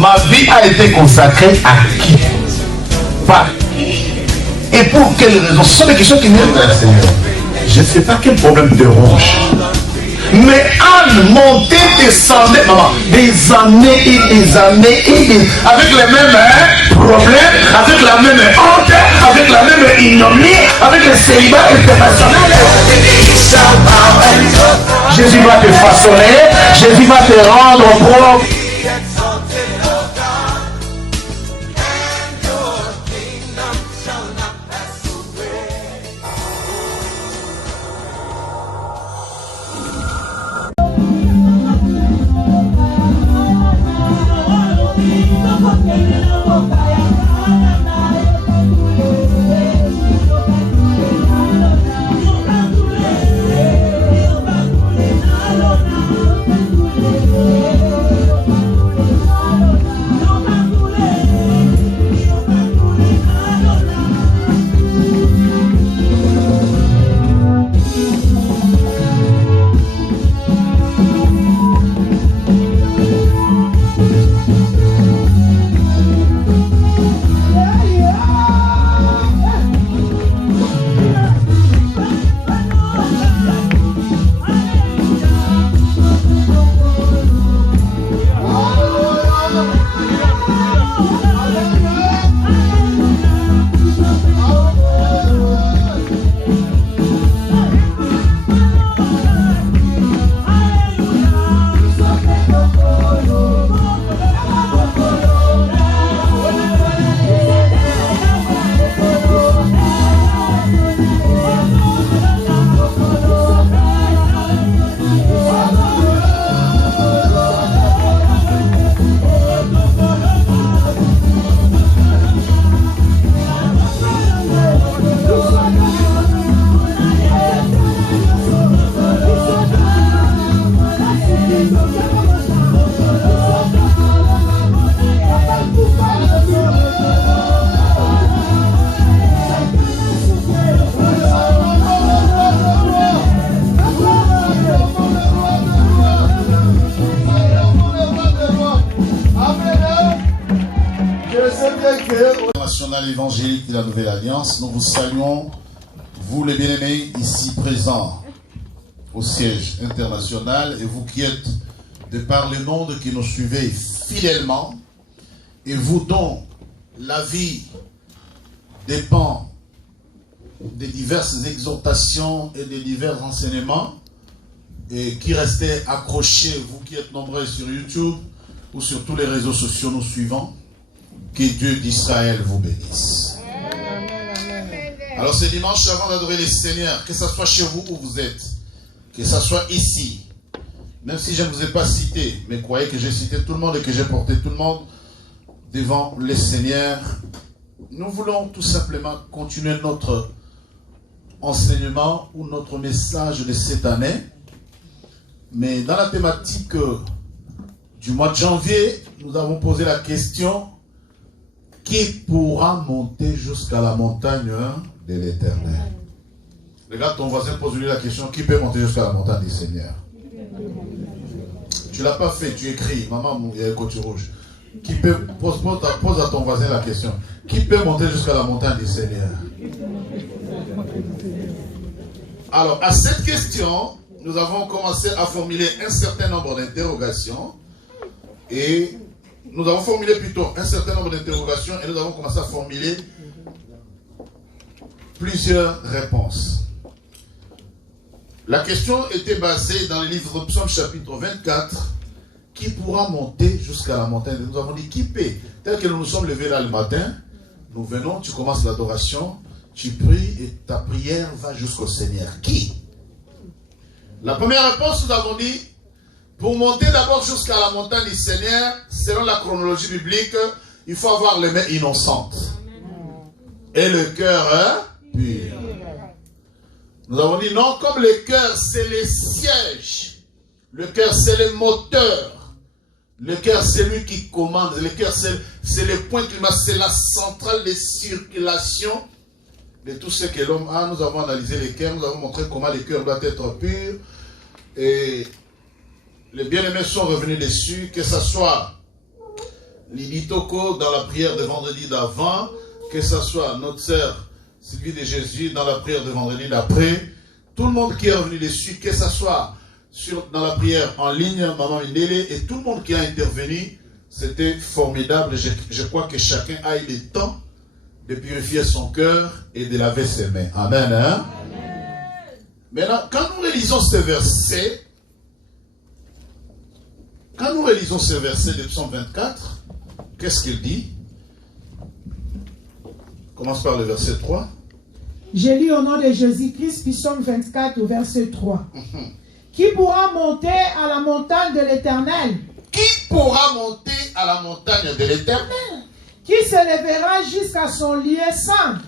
Ma vie a été consacrée à qui? Par qui? Et pour quelle raison? Ce sont des questions qui viennent vers le Seigneur. Je ne sais pas quel problème te ronge. Mais Anne montait, descendait, maman, des années et des années et des... avec les mêmes problèmes, avec la même honte, avec la même ignominie, avec le célibat international. Jésus va te façonner, Jésus va te rendre propre. Évangélique de la Nouvelle Alliance, nous vous saluons, vous les bien-aimés ici présents au siège international et vous qui êtes de par le monde qui nous suivez fidèlement et vous dont la vie dépend des diverses exhortations et des divers enseignements et qui restez accrochés, vous qui êtes nombreux sur YouTube ou sur tous les réseaux sociaux nous suivant. Que Dieu d'Israël vous bénisse. Alors ce dimanche, avant d'adorer le Seigneur, que ce soit chez vous où vous êtes, que ce soit ici, même si je ne vous ai pas cité, mais croyez que j'ai cité tout le monde et que j'ai porté tout le monde devant le Seigneur, nous voulons tout simplement continuer notre enseignement ou notre message de cette année. Mais dans la thématique du mois de janvier, nous avons posé la question: qui pourra monter jusqu'à la montagne de l'Éternel? Regarde ton voisin, pose-lui la question: qui peut monter jusqu'à la montagne du Seigneur? Tu ne l'as pas fait, tu écris, maman, il y a un côté rouge. Qui peut, pose à ton voisin la question: qui peut monter jusqu'à la montagne du Seigneur? Alors, à cette question, nous avons commencé à formuler un certain nombre d'interrogations et nous avons formulé plutôt un certain nombre d'interrogations et nous avons commencé à formuler plusieurs réponses. La question était basée dans le livre de Psaume chapitre 24. Qui pourra monter jusqu'à la montagne? Nous avons dit qui peut. Tel que nous nous sommes levés là le matin, nous venons, tu commences l'adoration, tu pries et ta prière va jusqu'au Seigneur. Qui? La première réponse, nous avons dit: pour monter d'abord jusqu'à la montagne du Seigneur, selon la chronologie biblique, il faut avoir les mains innocentes et le cœur pur. Nous avons dit non, comme le cœur c'est le siège, le cœur c'est le moteur, le cœur c'est lui qui commande, le cœur c'est le point climat, c'est la centrale de circulation de tout ce que l'homme a. Nous avons analysé le cœur, nous avons montré comment le cœur doit être pur et les bien-aimés sont revenus dessus, que ce soit Lydie Toko dans la prière de vendredi d'avant, que ce soit notre sœur Sylvie de Jésus dans la prière de vendredi d'après, tout le monde qui est revenu dessus, que ce soit dans la prière en ligne, Maman Mindele, et tout le monde qui a intervenu, c'était formidable. Je crois que chacun a eu le temps de purifier son cœur et de laver ses mains. Amen. Hein? Amen. Maintenant, quand nous relisons ce verset, de Psaume 24, qu'est-ce qu'il dit? On commence par le verset 3. Je lis au nom de Jésus-Christ, Psaume 24, au verset 3. Qui pourra monter à la montagne de l'Éternel? Qui pourra monter à la montagne de l'Éternel? Qui s'élèvera jusqu'à son lieu saint?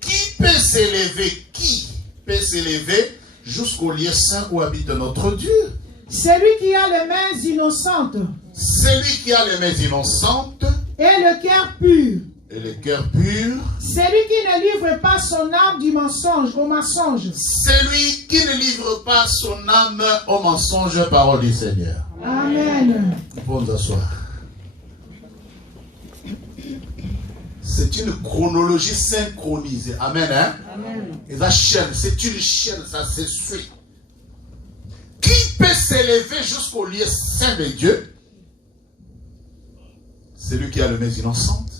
Qui peut s'élever? Qui peut s'élever jusqu'au lieu saint où habite notre Dieu? Celui qui a les mains innocentes. Celui qui a les mains innocentes. Et le cœur pur. Et le cœur pur. Celui qui ne livre pas son âme du mensonge, au mensonge. Celui qui ne livre pas son âme au mensonge, parole du Seigneur. Amen. Bon asseoir. C'est une chronologie synchronisée. Amen. Hein? Amen. Et la chaîne, c'est une chaîne, ça se suit. Qui peut s'élever jusqu'au lieu saint de Dieu? Celui qui a les mains innocentes.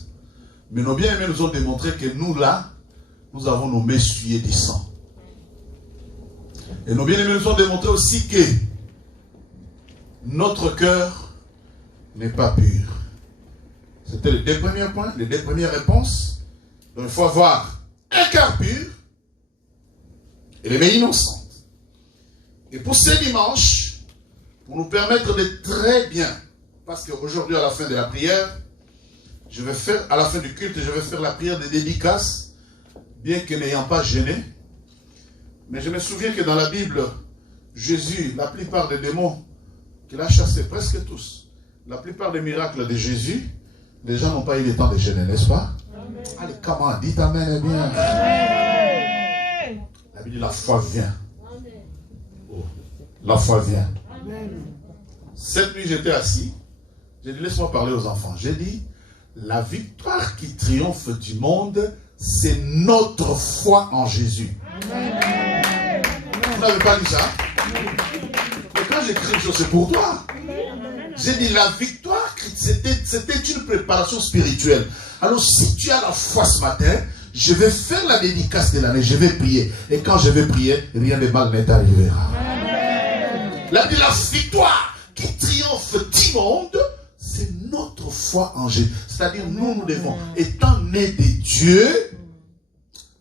Mais nos bien-aimés nous ont démontré que nous, là, nous avons nos mains souillées du sang. Et nos bien-aimés nous ont démontré aussi que notre cœur n'est pas pur. C'était les deux premiers points, les deux premières réponses. Donc il faut avoir un cœur pur et les mains innocentes. Et pour ce dimanche, pour nous permettre de très bien, parce qu'aujourd'hui à la fin de la prière, je vais faire, à la fin du culte, je vais faire la prière de dédicace, bien que n'ayant pas gêné. Mais je me souviens que dans la Bible, Jésus, la plupart des démons qu'il a chassés, presque tous, la plupart des miracles de Jésus, les gens n'ont pas eu le temps de gêner, n'est-ce pas? Amen. Allez, comment? Dites Amen, eh bien. Amen. La Bible dit, la foi vient. Oh, la foi vient. Amen. Cette nuit, j'étais assis. J'ai dit, laisse-moi parler aux enfants. J'ai dit, la victoire qui triomphe du monde, c'est notre foi en Jésus. Amen. Vous n'avez pas dit ça? Mais quand j'écris une chose, c'est pour toi. J'ai dit, la victoire, c'était une préparation spirituelle. Alors, si tu as la foi ce matin, je vais faire la dédicace de l'année, je vais prier. Et quand je vais prier, rien de mal ne t'arrivera. La victoire qui triomphe du monde, c'est notre foi en Jésus. C'est-à-dire, nous devons, étant nés de Dieu,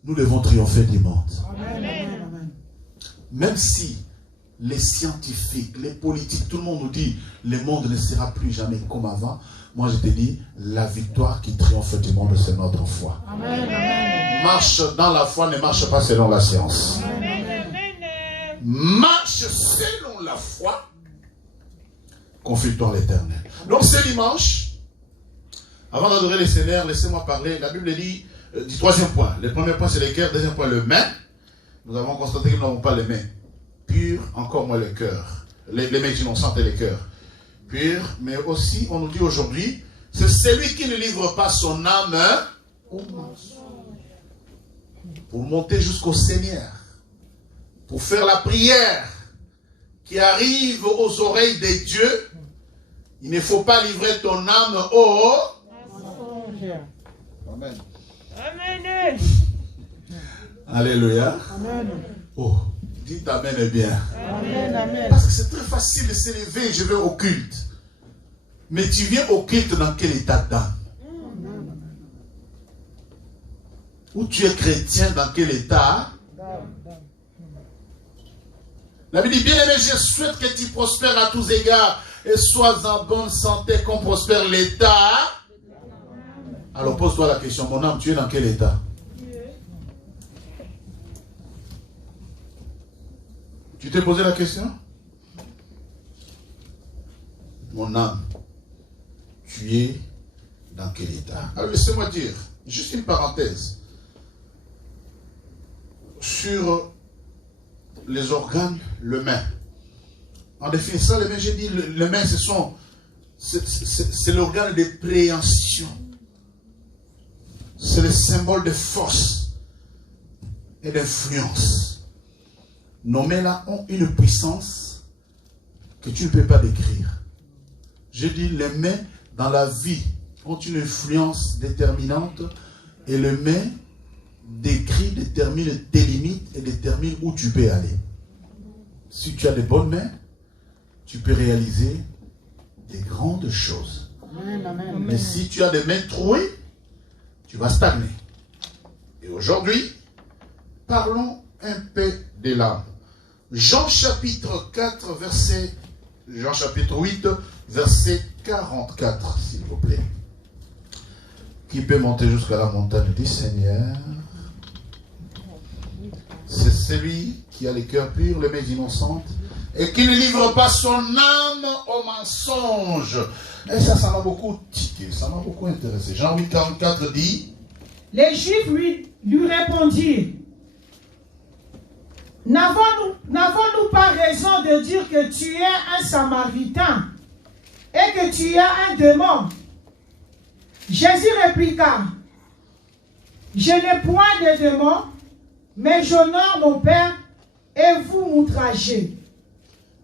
nous devons triompher du monde. Amen. Même si les scientifiques, les politiques, tout le monde nous dit le monde ne sera plus jamais comme avant. Moi, je te dis, la victoire qui triomphe du monde, c'est notre foi. Amen. Marche dans la foi, ne marche pas selon la science. Amen. Marche selon la foi. Confie-toi en l'Éternel. Donc, ce dimanche, avant d'adorer le Seigneur, laissez-moi parler. La Bible dit du troisième point. Le premier point, c'est le cœur. Deuxième point, le main. Nous avons constaté que nous n'avons pas les mains pures, encore moins le cœur. Les mains innocentes et le cœur pur. Mais aussi, on nous dit aujourd'hui, c'est celui qui ne livre pas son âme au mensonge. Pour monter jusqu'au Seigneur. Pour faire la prière qui arrive aux oreilles de Dieu. Il ne faut pas livrer ton âme au mensonge. Amen. Amen. Alléluia. Amen. Oh, dites Amen et bien. Amen, amen. Parce que c'est très facile de s'élever, je vais au culte. Mais tu viens au culte dans quel état d'âme? Ou tu es chrétien dans quel état? La Bible dit, bien aimé, je souhaite que tu prospères à tous égards et sois en bonne santé, qu'on prospère l'état. Alors pose-toi la question, mon âme, tu es dans quel état? Tu t'es posé la question? Mon âme, tu es dans quel état? Alors laissez-moi dire, juste une parenthèse, sur les organes, le main. En définissant les mains, j'ai dit, les mains, c'est l'organe de préhension. C'est le symbole de force et d'influence. Nos mains-là ont une puissance que tu ne peux pas décrire. Je dis, les mains dans la vie ont une influence déterminante et les mains décrit, détermine tes limites et détermine où tu peux aller. Si tu as de bonnes mains, tu peux réaliser des grandes choses. Amen. Mais si tu as des mains trouées, tu vas stagner. Et aujourd'hui, parlons un peu des larmes. Jean chapitre 4, Jean chapitre 8, verset 44, s'il vous plaît. Qui peut monter jusqu'à la montagne du Seigneur? C'est celui qui a les cœurs purs, les mains innocentes, et qui ne livre pas son âme au mensonge. Et ça m'a beaucoup tiqué, ça m'a beaucoup intéressé. Jean 8, 44 dit... Les Juifs lui répondirent, n'avons-nous pas raison de dire que tu es un Samaritain et que tu as un démon? Jésus répliqua, je n'ai point de démon, mais j'honore mon Père et vous m'outragez.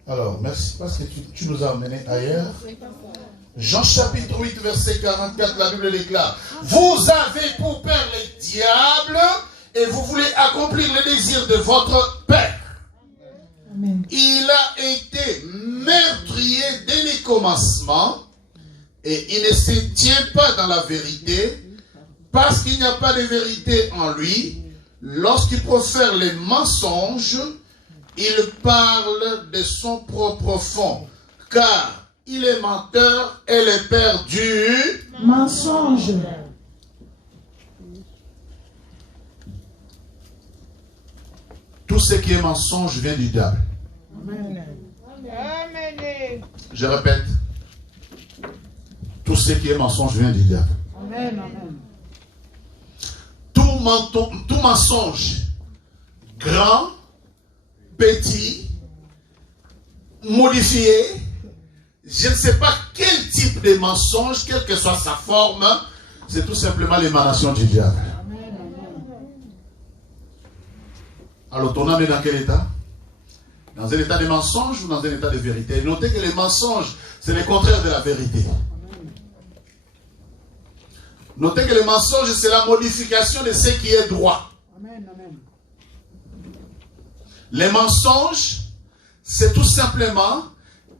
Alors, merci parce que tu nous as emmenés ailleurs. Jean chapitre 8, verset 44, la Bible déclare, vous avez pour père le diable et vous voulez accomplir les désirs de votre père. Amen. Il a été meurtrier dès les commencements et il ne se tient pas dans la vérité parce qu'il n'y a pas de vérité en lui. Lorsqu'il profère les mensonges, il parle de son propre fond, car il est menteur et le père du mensonge. Tout ce qui est mensonge vient du diable. Amen. Je répète, tout ce qui est mensonge vient du diable. Amen. Tout mensonge, grand, petit, modifié, je ne sais pas quel type de mensonge, quelle que soit sa forme, c'est tout simplement l'émanation du diable. Alors ton âme est dans quel état? Dans un état de mensonge ou dans un état de vérité? Notez que les mensonges, c'est le contraire de la vérité. Notez que le mensonge, c'est la modification de ce qui est droit. Les mensonges, c'est tout simplement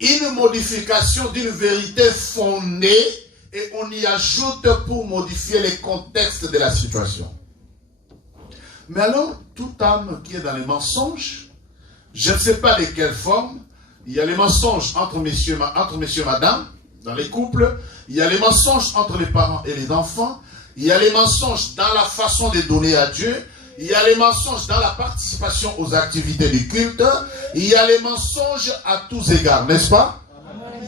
une modification d'une vérité fondée et on y ajoute pour modifier les contextes de la situation. Mais alors, toute âme qui est dans les mensonges, je ne sais pas de quelle forme, il y a les mensonges entre messieurs et madame, dans les couples, il y a les mensonges entre les parents et les enfants, il y a les mensonges dans la façon de donner à Dieu, il y a les mensonges dans la participation aux activités du culte, il y a les mensonges à tous égards, n'est-ce pas?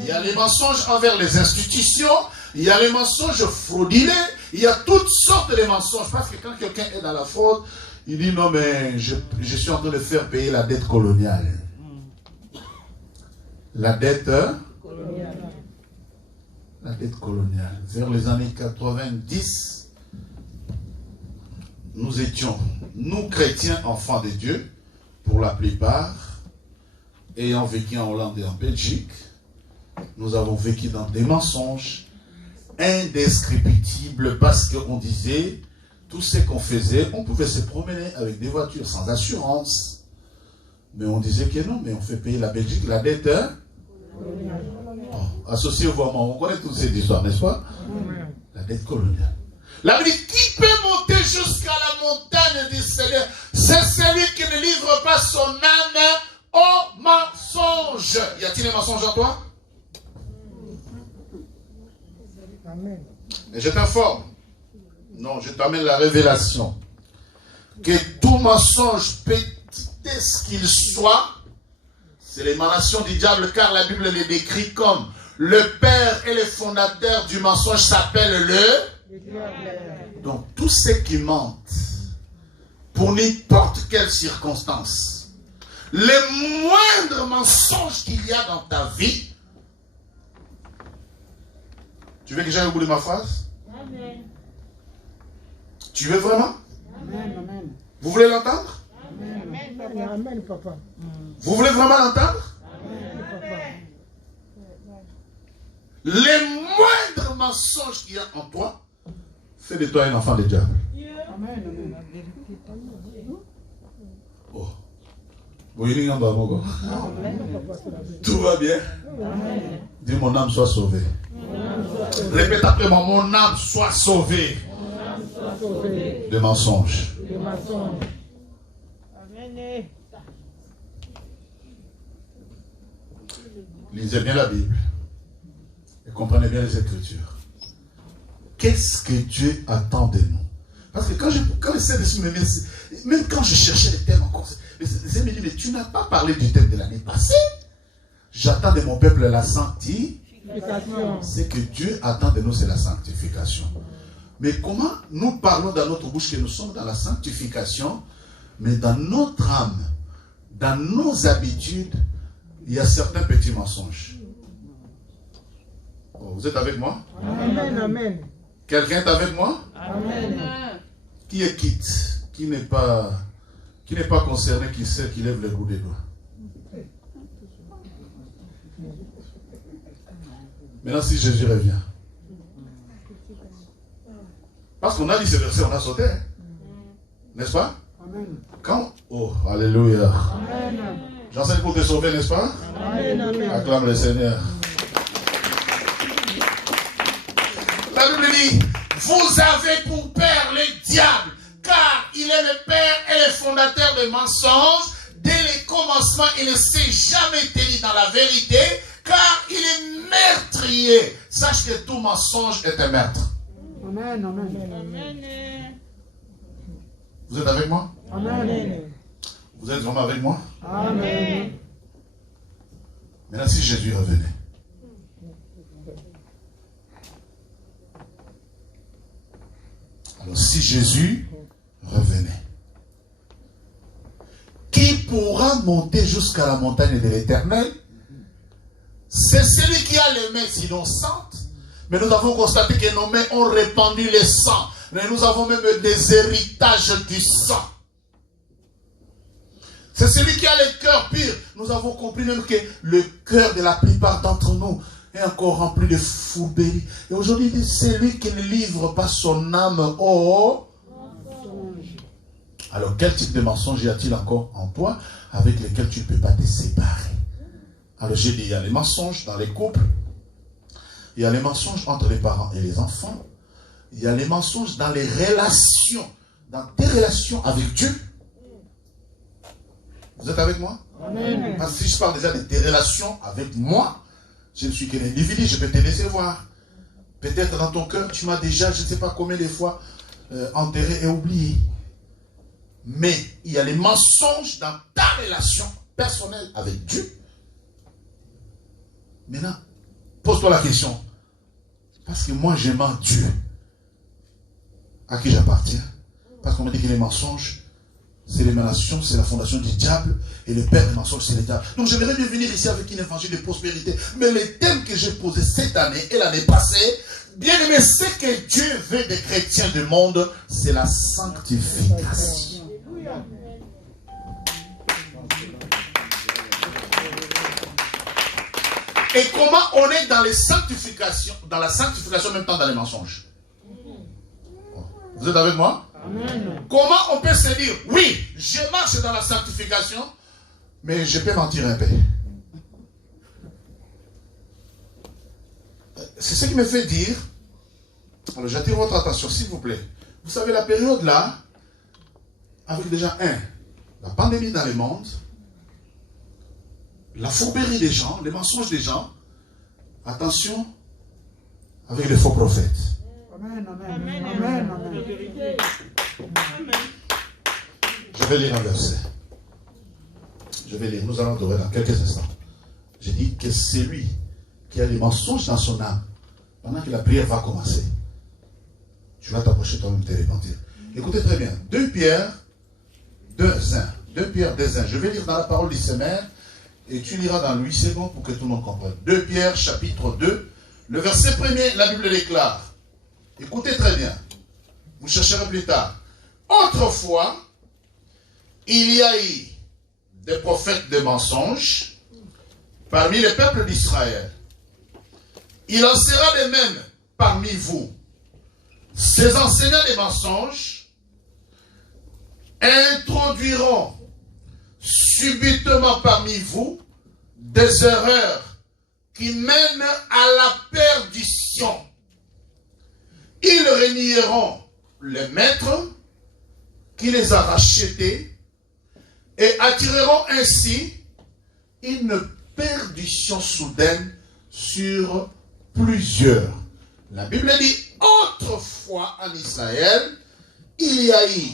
Il y a les mensonges envers les institutions, il y a les mensonges frauduleux, il y a toutes sortes de mensonges, parce que quand quelqu'un est dans la fraude, il dit non mais je suis en train de faire payer la dette coloniale. La dette coloniale. Vers les années 90, nous étions, nous chrétiens, enfants de Dieu, pour la plupart, ayant vécu en Hollande et en Belgique, nous avons vécu dans des mensonges indescriptibles parce qu'on disait, tout ce qu'on faisait, on pouvait se promener avec des voitures sans assurance, mais on disait que non, mais on fait payer la Belgique la dette. Associé au virement, on connaît toutes ces histoires, n'est-ce pas? La dette coloniale. La Bible dit, qui peut monter jusqu'à la montagne du Seigneur? C'est celui qui ne livre pas son âme au mensonge. Y a-t-il un mensonge en toi? Amen. Et je t'informe, non, je t'amène la révélation, que tout mensonge, petitesse qu'il soit, c'est l'émanation du diable, car la Bible le décrit comme le père et le fondateur du mensonge s'appelle le diable. Donc tous ceux qui mentent pour n'importe quelle circonstance, le moindre mensonge qu'il y a dans ta vie, Tu veux que j'aille au bout de ma phrase? Amen. Tu veux vraiment? Amen. Amen. Vous voulez l'entendre? Amen. Amen, papa. Vous voulez vraiment l'entendre? Amen, papa. Les moindres mensonges qu'il y a en toi, fait de toi un enfant de diable. Amen. Oh. Tout va bien. Dis mon âme soit sauvée. Répète après moi, mon âme soit sauvée. De mensonges. Amen. Lisez bien la Bible. Et comprenez bien les Écritures. Qu'est-ce que Dieu attend de nous? Parce que quand le Saint-Esprit me met, même quand je cherchais les thèmes encore, les me dit, mais tu n'as pas parlé du thème de l'année passée. J'attends de mon peuple la sanctification. Ce que Dieu attend de nous, c'est la sanctification. Mais comment nous parlons dans notre bouche que nous sommes dans la sanctification, mais dans notre âme, dans nos habitudes, il y a certains petits mensonges. Oh, vous êtes avec moi? Amen. Amen. Quelqu'un est avec moi? Amen. Qui est quitte? Qui n'est pas concerné, qui sait, qui lève le bout des doigts. Maintenant, si Jésus revient. Parce qu'on a dit ce verset, on a sauté. Hein? N'est-ce pas? Amen. Quand? Oh, alléluia. Amen. J'enseigne pour te sauver, n'est-ce pas? Amen. Amen. Acclame le Seigneur. La Bible dit, vous avez pour père le diable, car il est le père et le fondateur des mensonges. Dès le commencement, il ne s'est jamais tenu dans la vérité, car il est meurtrier. Sache que tout mensonge est un meurtre. Amen. Amen. Vous êtes avec moi? Amen. Vous êtes vraiment avec moi? Amen. Maintenant, si Jésus revenait. Alors, si Jésus revenait, qui pourra monter jusqu'à la montagne de l'Éternel? C'est celui qui a les mains innocentes. Mais nous avons constaté que nos mains ont répandu le sang. Mais nous avons même des héritages du sang. C'est celui qui a le cœur pur. Nous avons compris même que le cœur de la plupart d'entre nous est encore rempli de fourberie. Et aujourd'hui, c'est lui qui ne livre pas son âme au mensonge. Alors, quel type de mensonge y a-t-il encore en toi avec lesquels tu ne peux pas te séparer? Alors, j'ai dit, il y a les mensonges dans les couples. Il y a les mensonges entre les parents et les enfants. Il y a les mensonges dans les relations, dans tes relations avec Dieu. Vous êtes avec moi? Amen. Parce que si je parle déjà de tes relations avec moi, je ne suis qu'un individu, je peux te décevoir. Peut-être dans ton cœur, tu m'as déjà, je ne sais pas combien de fois, enterré et oublié. Mais il y a les mensonges dans ta relation personnelle avec Dieu. Maintenant, pose-toi la question. Parce que moi, j'aime Dieu. À qui j'appartiens? Parce qu'on m'a dit que les mensonges, c'est l'émanation, c'est la fondation du diable. Et le père des mensonges, c'est le diable. Donc, j'aimerais bien venir ici avec une évangile de prospérité. Mais le thème que j'ai posé cette année et l'année passée, bien aimé, ce que Dieu veut des chrétiens du monde, c'est la sanctification. Et comment on est dans les sanctifications, dans la sanctification en même temps dans les mensonges? Vous êtes avec moi? Amen. Comment on peut se dire, oui, je marche dans la sanctification, mais je peux mentir un peu? C'est ce qui me fait dire, alors j'attire votre attention s'il vous plaît. Vous savez, la période là, avec déjà la pandémie dans le monde, la fourberie des gens, les mensonges des gens, attention avec les faux prophètes. Amen. Amen. Amen. Amen. Je vais lire un verset. Je vais lire, nous allons adorer dans quelques instants. J'ai dit que c'est lui qui a les mensonges dans son âme. Pendant que la prière va commencer, tu vas t'approcher toi-même te repentir. Écoutez très bien. 2 Pierre 2:1. 2 Pierre 2:1. Je vais lire dans la parole du Seigneur et tu liras dans 8 secondes pour que tout le monde comprenne. 2 Pierre chapitre 2, Le verset premier, la Bible déclare. Écoutez très bien. Vous chercherez plus tard. Autrefois, il y a eu des prophètes de mensonges parmi les peuples d'Israël. Il en sera de même parmi vous. Ces enseignants des mensonges introduiront subitement parmi vous des erreurs qui mènent à la perdition. Ils renieront les maîtres qui les a rachetés et attireront ainsi une perdition soudaine sur plusieurs. La Bible dit, autrefois en Israël, il y a eu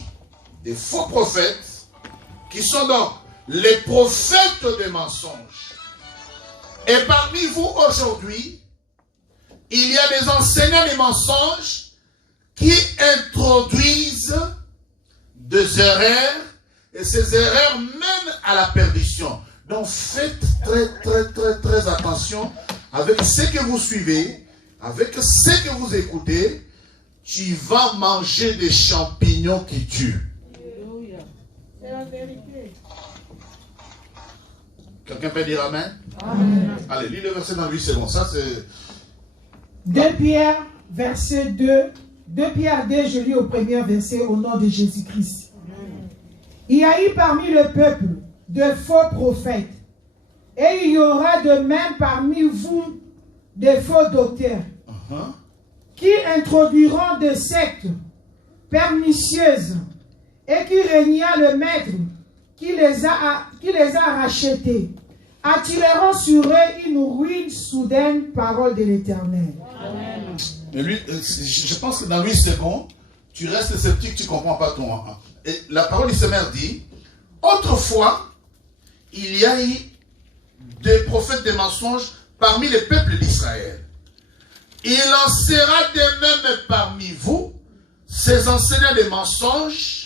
des faux prophètes qui sont donc les prophètes des mensonges. Et parmi vous aujourd'hui, il y a des enseignants des mensonges qui introduisent des erreurs et ces erreurs mènent à la perdition. Donc faites très attention avec ce que vous suivez, avec ce que vous écoutez. Tu vas manger des champignons qui tuent. C'est la vérité. Quelqu'un peut dire amen? Amen. Allez, lis le verset dans 8 secondes. Ça, c'est... 2 Pierre, verset 2. 2 Pierre 2, je lis au premier verset au nom de Jésus-Christ. Il y a eu parmi le peuple de faux prophètes. Et il y aura de même parmi vous des faux docteurs qui introduiront des sectes pernicieuses et qui régnant le maître qui les a rachetés, attireront sur eux une ruine soudaine, parole de l'Éternel. Mais lui, je pense que dans 8 secondes, tu restes sceptique, tu ne comprends pas ton... Et la parole du Seigneur dit, autrefois, il y a eu des prophètes des mensonges parmi les peuples d'Israël. Il en sera de même parmi vous, ces enseignants des mensonges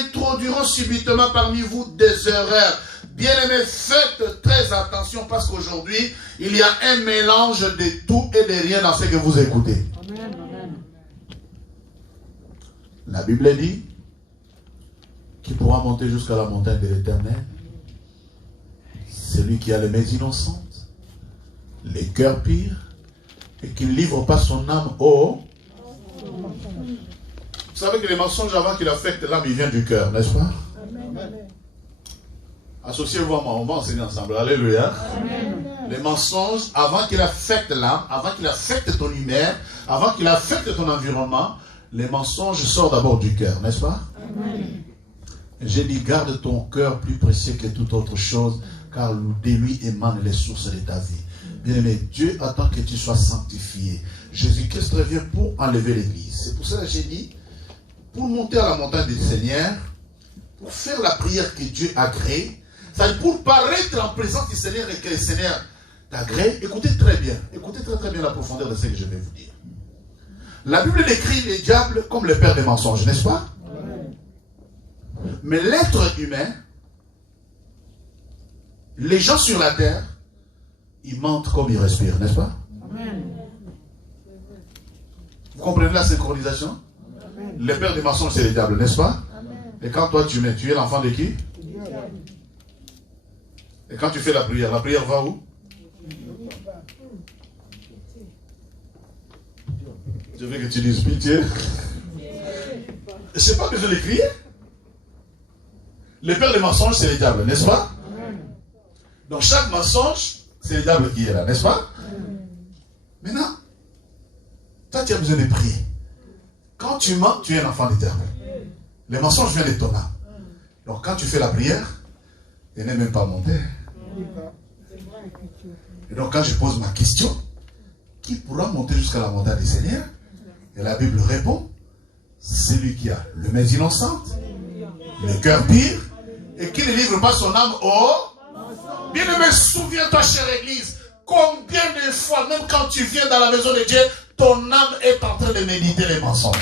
introduiront subitement parmi vous des erreurs. Bien-aimés, faites très attention parce qu'aujourd'hui, il y a un mélange de tout et de rien dans ce que vous écoutez. Amen, amen. La Bible dit qu'il pourra monter jusqu'à la montagne de l'Éternel. Celui qui a les mains innocentes, les cœurs purs, et qui ne livre pas son âme au... Vous savez que les mensonges, avant qu'il affecte l'âme, il vient du cœur, n'est-ce pas? Associez-vous à moi, on va enseigner ensemble. Alléluia. Amen. Les mensonges, avant qu'il affecte l'âme, avant qu'il affecte ton humeur, avant qu'il affecte ton environnement, les mensonges sortent d'abord du cœur, n'est-ce pas? Amen. J'ai dit, garde ton cœur plus précieux que toute autre chose, car de lui émanent les sources de ta vie. Bien-aimé, Dieu attend que tu sois sanctifié. Jésus-Christ revient pour enlever l'église. C'est pour ça que j'ai dit, pour monter à la montagne du Seigneur, pour faire la prière que Dieu a créée, c'est-à-dire pour paraître en présence du Seigneur et que le Seigneur t'agrée, écoutez très bien la profondeur de ce que je vais vous dire. La Bible décrit les diables comme le père des mensonges, n'est-ce pas? Mais l'être humain, les gens sur la terre, ils mentent comme ils respirent, n'est-ce pas? Vous comprenez la synchronisation? Le père des mensonges, c'est le diable, n'est-ce pas? Et quand toi tu mets, tu es l'enfant de qui? Et quand tu fais la prière va où? Je veux que tu dises pitié. Je ne sais pas que je l'ai crié. Le père des mensonges, c'est le diable, n'est-ce pas? Donc chaque mensonge, c'est le diable qui est là, n'est-ce pas? Maintenant, toi tu as besoin de prier. Quand tu mens, tu es un enfant du diable. Les mensonges viennent de ton âme. Donc quand tu fais la prière, il n'est même pas monté. Et donc quand je pose ma question, qui pourra monter jusqu'à la montagne du Seigneur? Et la Bible répond, celui qui a les mains innocentes, le cœur pur, et qui ne livre pas son âme au... Bien-aimé, souviens-toi, chère Église, combien de fois, même quand tu viens dans la maison de Dieu, ton âme est en train de méditer les mensonges.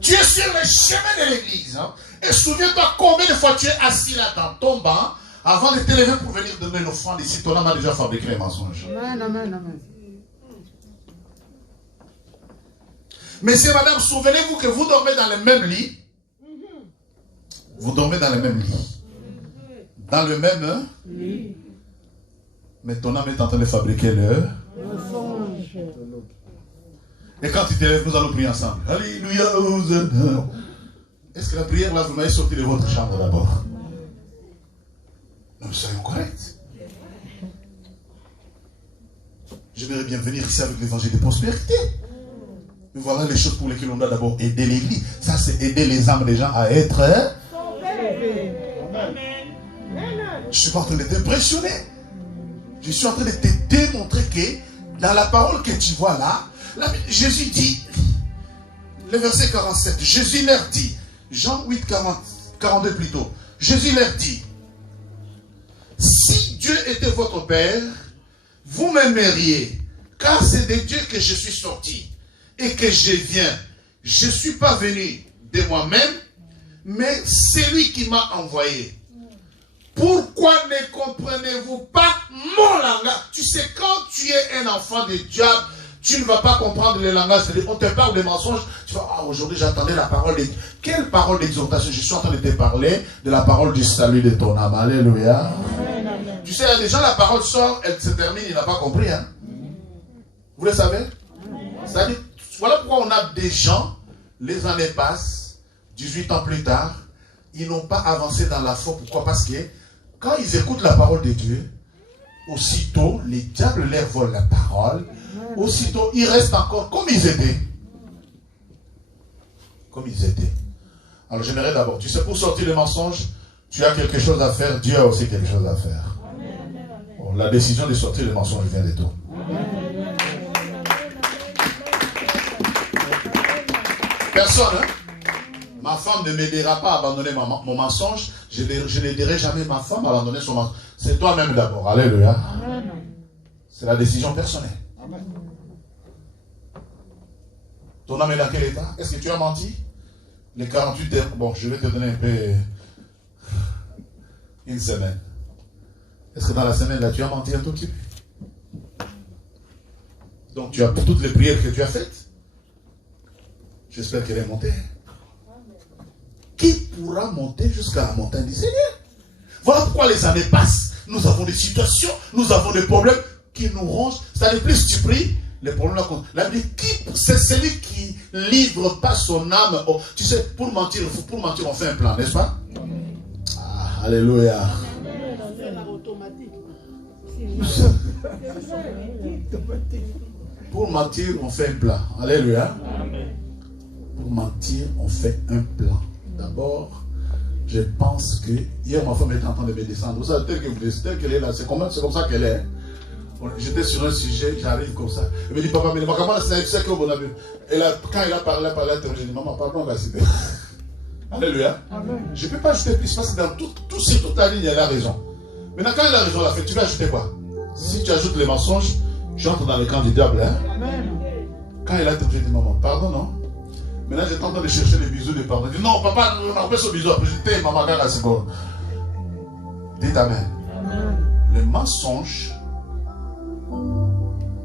Tu es sur le chemin de l'église. Hein? Et souviens-toi combien de fois tu es assis là dans ton banc Avant de te lever pour venir donner l'offrande ici, ton âme a déjà fabriqué les mensonges. Amen, amen, amen. Messieurs, madame, souvenez-vous que vous dormez dans le même lit. Vous dormez dans le même lit. Dans le même lit. Mais ton âme est en train de fabriquer le mensonge. Et quand tu te lèves, nous allons prier ensemble. Alléluia. Est-ce que la prière là, vous m'avez sorti de votre chambre d'abord? Nous soyons corrects. J'aimerais bien venir ici avec l'évangile de prospérité. Mais voilà les choses pour lesquelles on doit d'abord aider l'église. Ça, c'est aider les âmes des gens à être sauvés. Je ne suis pas en train de t'impressionner. Je suis en train de te démontrer que dans la parole que tu vois là, Jésus dit, le verset 47, Jésus leur dit, Jean 8, 42 plutôt, Jésus leur dit, si Dieu était votre Père, vous m'aimeriez, car c'est de Dieu que je suis sorti et que je viens. Je ne suis pas venu de moi-même, mais c'est lui qui m'a envoyé. Pourquoi ne comprenez-vous pas mon langage? Tu sais, quand tu es un enfant de diable, tu ne vas pas comprendre le langage. On te parle de mensonges. Tu vas, ah, aujourd'hui j'attendais la parole. Quelle parole d'exhortation? Je suis en train de te parler de la parole du salut de ton âme. Alléluia. Amen. Tu sais, il y a des gens, la parole sort, elle se termine, il n'a pas compris. Hein? Vous le savez? C'est-à-dire, voilà pourquoi on a des gens, les années passent, 18 ans plus tard, ils n'ont pas avancé dans la foi. Pourquoi? Parce que quand ils écoutent la parole de Dieu, aussitôt, les diables leur volent la parole. Aussitôt, ils restent encore comme ils étaient. Comme ils étaient. Alors, j'aimerais d'abord, tu sais, pour sortir les mensonges, tu as quelque chose à faire, Dieu a aussi quelque chose à faire. Bon, la décision de sortir les mensonges vient de toi. Personne, hein? Ma femme ne m'aidera pas à abandonner mon mensonge. Je n'aiderai jamais ma femme à abandonner son mensonge. C'est toi-même d'abord. Alléluia. C'est la décision personnelle. Amen. Ton âme est dans quel état? Est-ce que tu as menti? Les 48 heures. Bon, je vais te donner un peu une semaine. Est-ce que dans la semaine là, tu as menti un tout petit peu? Donc tu as toutes les prières que tu as faites. J'espère qu'elle est montée. Qui pourra monter jusqu'à la montagne du Seigneur? Voilà pourquoi les années passent. Nous avons des situations, nous avons des problèmes qui nous rongent. C'est-à-dire, plus tu pries, les problèmes là. La Bible dit, c'est celui qui livre pas son âme. Oh, tu sais, pour mentir, on fait un plan, n'est-ce pas? Ah, alléluia. Pour mentir, on fait un plan. Alléluia. Pour mentir, on fait un plan. D'abord, je pense que hier ma femme était en train de me descendre. Vous savez, tel qu'elle est là, c'est comme ça qu'elle est. J'étais sur un sujet, j'arrive comme ça. Elle me dit, papa, mais comment c'est ça que vous avez? Et là, quand il a parlé, j'ai dit, maman, pardon, on va citer. Alléluia. Je ne peux pas ajouter plus parce que dans toute ta ligne, elle a raison. Maintenant, quand elle a raison, tu vas ajouter quoi? Si tu ajoutes les mensonges, tu entres dans le camp du diable. Hein? Quand elle a terminé, j'ai dit, maman, pardon, non? Maintenant, j'étais en train de chercher les bisous de pardon. Je dis, non, papa, on a fait ce bisou. Après, je dis, maman, regarde, c'est bon. Dites amen. Les mensonges,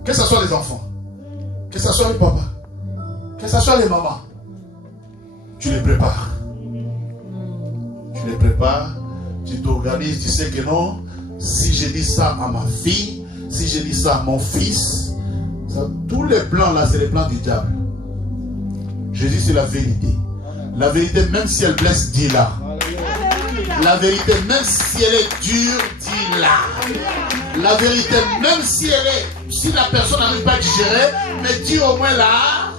que ce soit les enfants, que ce soit les papas, que ce soit les mamans, tu les prépares. Tu les prépares, tu t'organises, tu sais que non, si je dis ça à ma fille, si je dis ça à mon fils, ça, tous les plans là, c'est les plans du diable. Jésus, c'est la vérité. La vérité, même si elle blesse, dis-la. La vérité, même si elle est dure, dis-la. La vérité, même si la personne n'arrive pas à digérer, mais dis au moins là.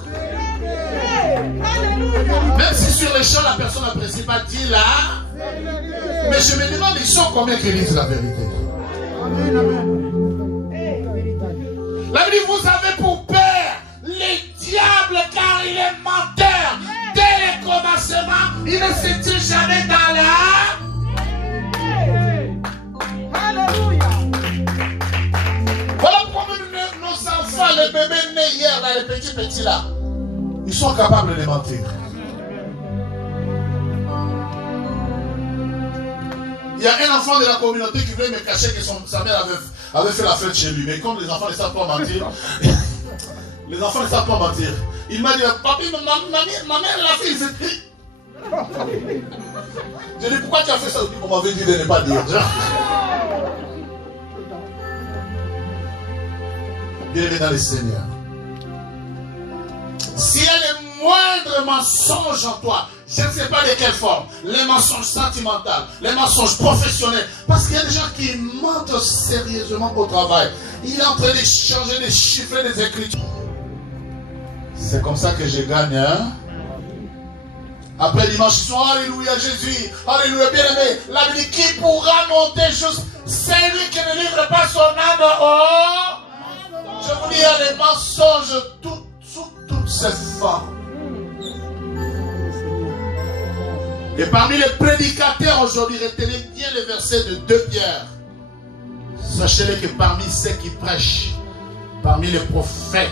Même si sur les champs, la personne n'apprécie pas, dis-la. Mais je me demande, ils sont combien qui disent la vérité? La Bible dit, vous avez pour père les diables, car il est menteur. Dès le commencement, il ne se tient jamais dans la... Alléluia. Voilà pourquoi nos enfants, les bébés nés hier, là, les petits là, ils sont capables de mentir. Il y a un enfant de la communauté qui voulait me cacher que sa mère avait fait la fête chez lui. Mais comme les enfants ne savent pas mentir, les enfants ne savent pas mentir. Il m'a dit, papi, ma mère l'a fait, il fait... Je dis, pourquoi tu as fait ça? On m'avait dit de ne pas dire. Bienvenue dans le Seigneur. S'il y a le moindre mensonge en toi, je ne sais pas de quelle forme, les mensonges sentimentaux, les mensonges professionnels, parce qu'il y a des gens qui mentent sérieusement au travail. Il est en train de changer, de chiffrer des écritures. C'est comme ça que je gagne, hein? Après dimanche soir, alléluia Jésus, alléluia bien-aimé. La Bible dit, qui pourra monter juste celui qui ne livre pas son âme au... Je vous dis, il y a des mensonges sous toutes ces formes. Et parmi les prédicateurs aujourd'hui, retenez bien le verset de 2 Pierre. Sachez-le que parmi ceux qui prêchent, parmi les prophètes,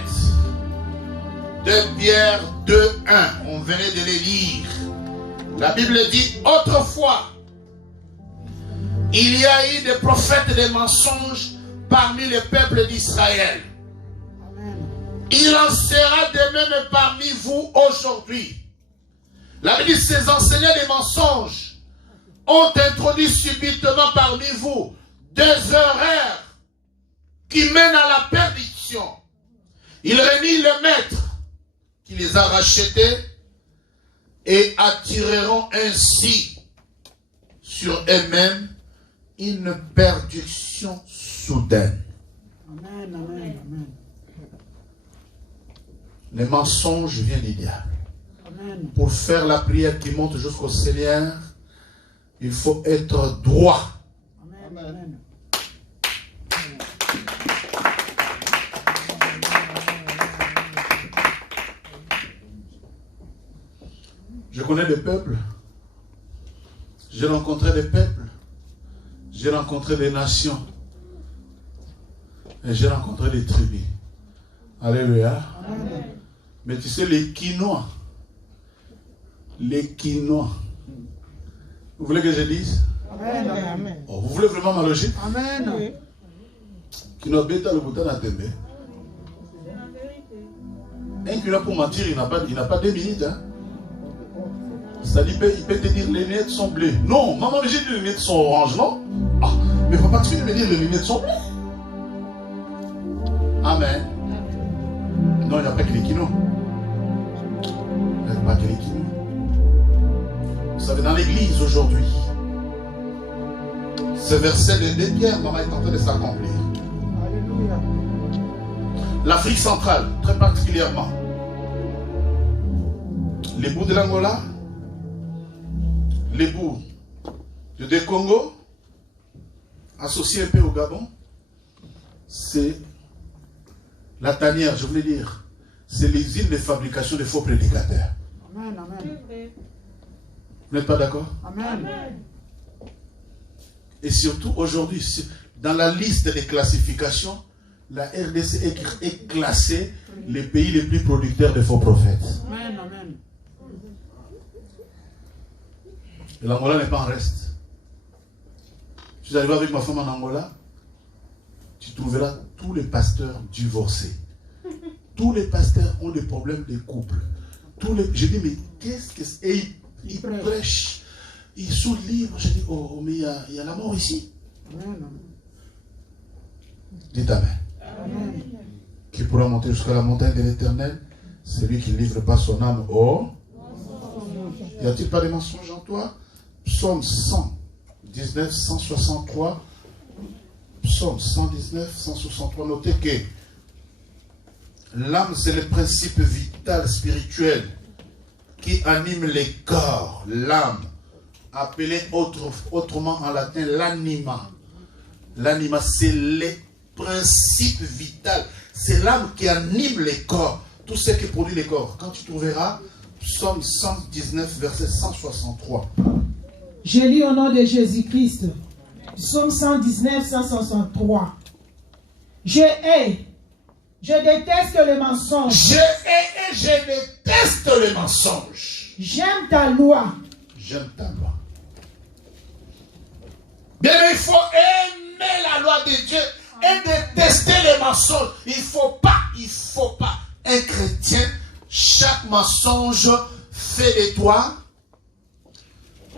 2 Pierre 2, 1, on venait de les lire. La Bible dit, autrefois, il y a eu des prophètes des mensonges parmi les peuples d'Israël. Il en sera de même parmi vous aujourd'hui. La Bible dit, ces enseignants des mensonges ont introduit subitement parmi vous des erreurs qui mènent à la perdition. Ils renient le maître qui les a rachetés et attireront ainsi sur eux-mêmes une perdition soudaine. Amen, amen, amen. Les mensonges viennent du diable. Amen. Pour faire la prière qui monte jusqu'au Seigneur, il faut être droit. Amen, amen. Je connais des peuples. J'ai rencontré des peuples. J'ai rencontré des nations. Et j'ai rencontré des tribus. Alléluia. Amen. Mais tu sais, les Quinois. Les Quinois. Vous voulez que je dise? Amen, amen. Oh, vous voulez vraiment ma logique? Amen. Quinoa bêta le bouton à tembe. Un Quinoa pour mentir, il n'a pas 2 minutes. Hein? C'est-à-dire, il peut te dire les lunettes sont bleues. Non, maman, j'ai dit les lunettes sont oranges, non? Ah, mais papa, tu viens de me dire les lunettes sont bleues. Amen. Non, il n'y a pas que les Quinois. Il n'y a pas que les Quinois. Vous savez, dans l'église aujourd'hui, ce verset de 2 Pierre, maman, est en train de s'accomplir. Alléluia. L'Afrique centrale, très particulièrement. Les bouts de l'Angola, les bouts de Congo, associés un peu au Gabon, c'est la tanière, je voulais dire, c'est l'usine de fabrication de faux prédicateurs. Amen, amen. Vous n'êtes pas d'accord? Amen. Et surtout aujourd'hui, dans la liste des classifications, la RDC est classée les pays les plus producteurs de faux prophètes. Amen, amen. Et l'Angola n'est pas en reste. Je suis arrivé avec ma femme en Angola, tu trouveras tous les pasteurs divorcés. Tous les pasteurs ont des problèmes de couple. Je dis, mais qu'est-ce que c'est? Et ils prêchent, ils sont libres. Je dis, oh, mais il y a la mort ici. Amen, amen. Dites Amen. Amen. Qui pourra monter jusqu'à la montagne de l'Éternel? Celui qui ne livre pas son âme au... Y a-t-il pas de mensonges en toi? Psaume 119, 163. Psaume 119, 163. Notez que l'âme, c'est le principe vital spirituel qui anime les corps. L'âme, appelée autrement en latin l'anima. L'anima, c'est le principe vital. C'est l'âme qui anime les corps. Tout ce qui produit les corps. Quand tu trouveras Psaume 119, verset 163. Je lis au nom de Jésus-Christ. Psaume 119, 163. Je déteste le mensonge. Je hais et je déteste le mensonge. J'aime ta loi. J'aime ta loi. Bien, il faut aimer la loi de Dieu et détester les mensonges. Il ne faut pas. Un chrétien, chaque mensonge fait de toi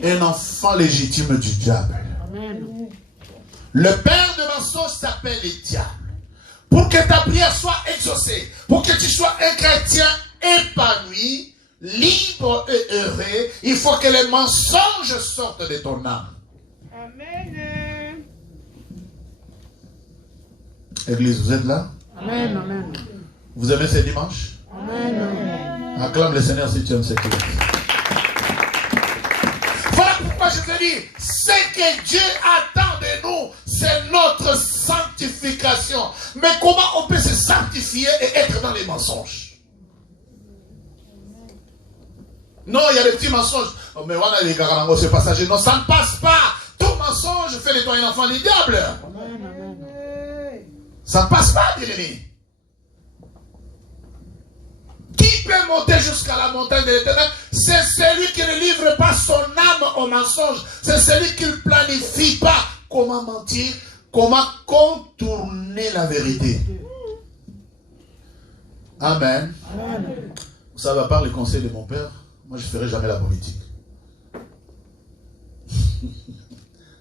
un enfant légitime du diable. Amen. Le père de mensonges s'appelle le diable. Pour que ta prière soit exaucée, pour que tu sois un chrétien épanoui, libre et heureux, il faut que les mensonges sortent de ton âme. Amen. Église, vous êtes là? Amen. Amen. Vous aimez ces dimanches? Amen. Acclame le Seigneur si tu aimes cette église. Voilà pourquoi je te dis, ce que Dieu attend de nous, c'est notre sanctification. Mais comment on peut se sanctifier et être dans les mensonges? Non, il y a des petits mensonges. Oh, mais voilà, les garanangos, c'est passager. Non, ça ne passe pas. Tout mensonge fait de toi un enfant du diable. Ça ne passe pas, bien-aimé. Qui peut monter jusqu'à la montagne de l'Éternel? C'est celui qui ne livre pas son âme au mensonge. C'est celui qui ne planifie pas comment mentir, comment contourner la vérité. Amen. Amen. Vous savez, à part les conseils de mon père, moi je ne ferai jamais la politique.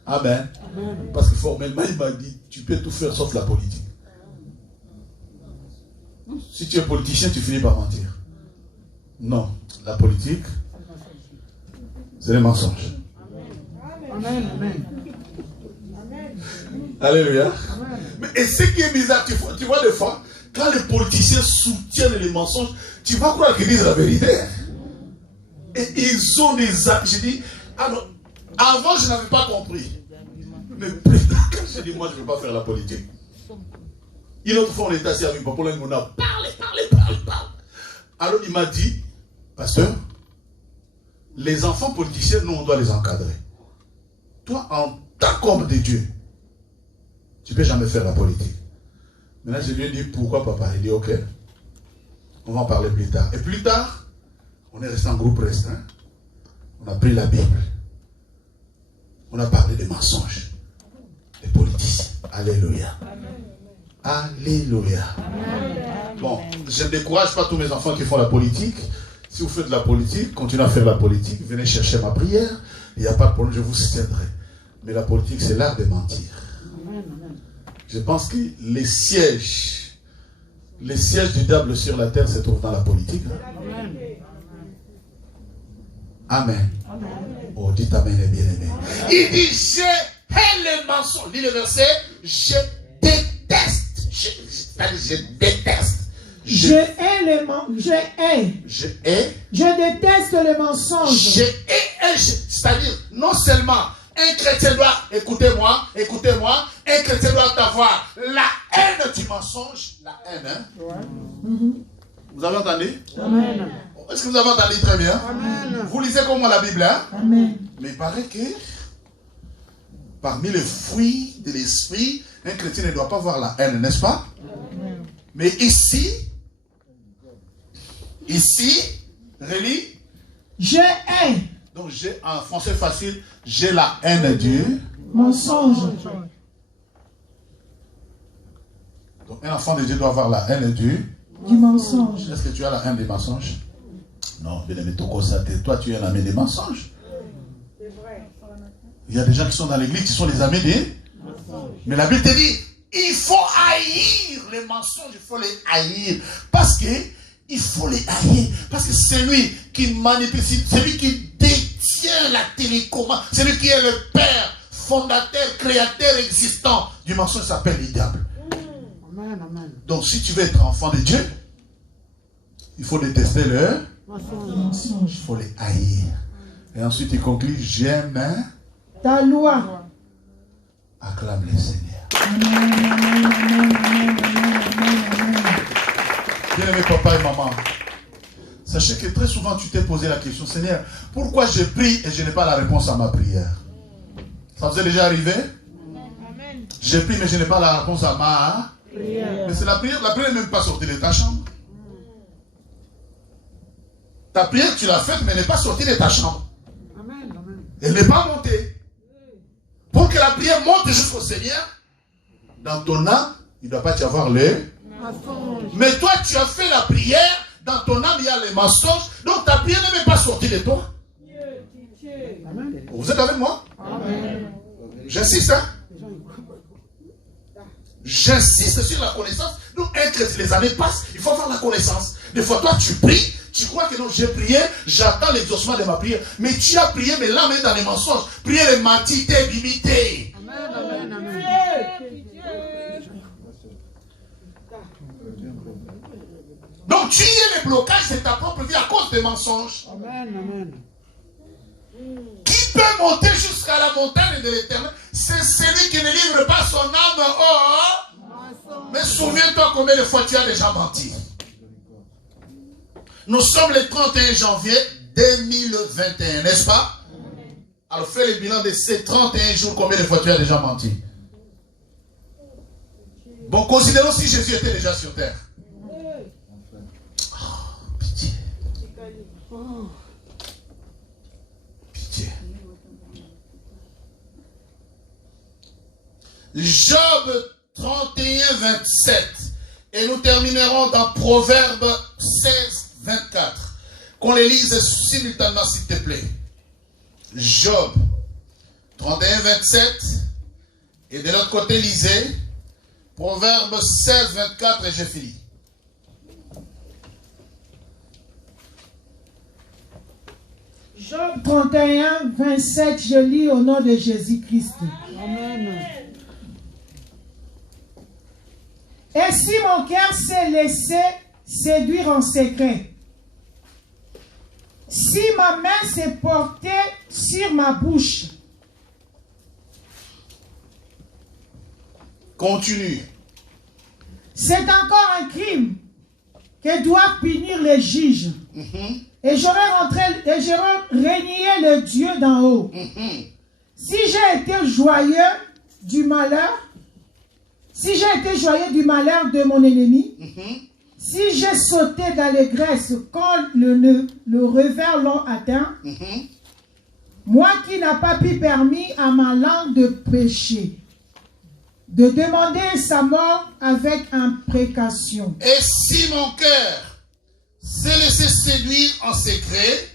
Amen. Amen. Parce que formellement, il m'a dit, tu peux tout faire sauf la politique. Si tu es politicien, tu finis par mentir. Non, la politique, c'est les mensonges. Amen. Amen. Alléluia. Mais et ce qui est bizarre, tu vois des fois, quand les politiciens soutiennent les mensonges, tu vas croire qu'ils disent la vérité. Et ils ont des actes. J'ai dit, alors, avant je n'avais pas compris. Mais plus tard, quand j'ai dit, moi je ne veux pas faire la politique. Une autre fois, on était assis avec Papa, on a parlé. Alors il m'a dit, pasteur, les enfants politiciens, nous on doit les encadrer. Toi, en tant qu'homme de Dieu, tu ne peux jamais faire la politique. Maintenant, je lui ai dit, pourquoi papa? Il dit, ok, on va en parler plus tard. Et plus tard, on est resté en groupe restreint. On a pris la Bible. On a parlé des mensonges, des politiciens. Alléluia. Alléluia. Bon, je ne décourage pas tous mes enfants qui font la politique. Si vous faites de la politique, continuez à faire la politique. Venez chercher ma prière. Il n'y a pas de problème, je vous soutiendrai. Mais la politique, c'est l'art de mentir. Je pense que les sièges du diable sur la terre se trouvent dans la politique. Amen. Oh, dites Amen et bien aimé. Il dit, je hais les mensonges. Lis le verset, je déteste. Je déteste. Je déteste les mensonges. C'est-à-dire, non seulement un chrétien doit, écoutez-moi, un chrétien doit avoir la haine du mensonge, la haine, hein? Ouais. Vous avez entendu? Amen. Est-ce que vous avez entendu très bien? Amen. Vous lisez comme moi la Bible, hein? Amen. Mais il paraît que parmi les fruits de l'esprit, un chrétien ne doit pas avoir la haine, n'est-ce pas? Amen. Mais ici, relis. Je hais. Donc j'ai, en français facile, j'ai la haine du mensonge. Donc un enfant de Dieu doit avoir la haine du mensonge. Est-ce que tu as la haine des mensonges? Non, bien aimé, toi tu es un ami des mensonges. C'est vrai. Il y a des gens qui sont dans l'église qui sont les amis des mensonges. Mais la Bible te dit, il faut haïr les mensonges, il faut les haïr. Parce que il faut les haïr. Parce que c'est lui qui manipule, c'est lui qui détient la télécommande. C'est lui qui est le père, fondateur, créateur, existant du mensonge, s'appelle le diable. Amen, amen. Donc si tu veux être enfant de Dieu, il faut détester le mensonge. Il faut les haïr. Et ensuite il conclut, j'aime ta loi. Acclame le Seigneur. Bien-aimé papa et maman, sachez que très souvent tu t'es posé la question, Seigneur, pourquoi je prie et je n'ai pas la réponse à ma prière? Ça vous est déjà arrivé? Amen. Je prie mais je n'ai pas la réponse à ma prière. Mais c'est la prière n'est même pas sortie de ta chambre. Ta prière tu l'as faite mais elle n'est pas sortie de ta chambre. Amen. Elle n'est pas montée. Pour que la prière monte jusqu'au Seigneur, dans ton âme, il ne doit pas y avoir les mensonges. Mais toi, tu as fait la prière, dans ton âme, il y a les mensonges, donc ta prière ne m'est pas sortie de toi. Vous êtes avec moi? J'insiste, hein? J'insiste sur la connaissance. Donc, les années passent, il faut avoir la connaissance. Des fois, toi, tu pries, tu crois que non, j'ai prié, j'attends l'exaucement de ma prière. Mais tu as prié, mais l'âme est dans les mensonges. Prière est mentité, limité. Amen, amen. Donc, tu y es le blocage de ta propre vie à cause des mensonges. Amen, amen. Qui peut monter jusqu'à la montagne de l'Éternel? C'est celui qui ne livre pas son âme au... Mais souviens-toi combien de fois tu as déjà menti. Nous sommes le 31 janvier 2021, n'est-ce pas? Alors fais le bilan de ces 31 jours, combien de fois tu as déjà menti? Bon, considérons si Jésus était déjà sur terre. Oh, pitié. Pitié. Job 31, 27. Et nous terminerons dans Proverbe 16, 24. Qu'on les lise simultanément, s'il te plaît. Job 31, 27. Et de l'autre côté, lisez Proverbe 16, 24 et j'ai fini. Job 31, 27, je lis au nom de Jésus-Christ. Amen. Et si mon cœur s'est laissé séduire en secret, si ma main s'est portée sur ma bouche. Continue. C'est encore un crime que doivent punir les juges. Et j'aurais renié le Dieu d'en haut. Si j'ai été joyeux du malheur, de mon ennemi, si j'ai sauté d'allégresse quand le revers l'ont atteint, moi qui n'ai pas pu permis à ma langue de pécher, de demander sa mort avec imprécation. Et si mon cœur s'est laissé séduire en secret,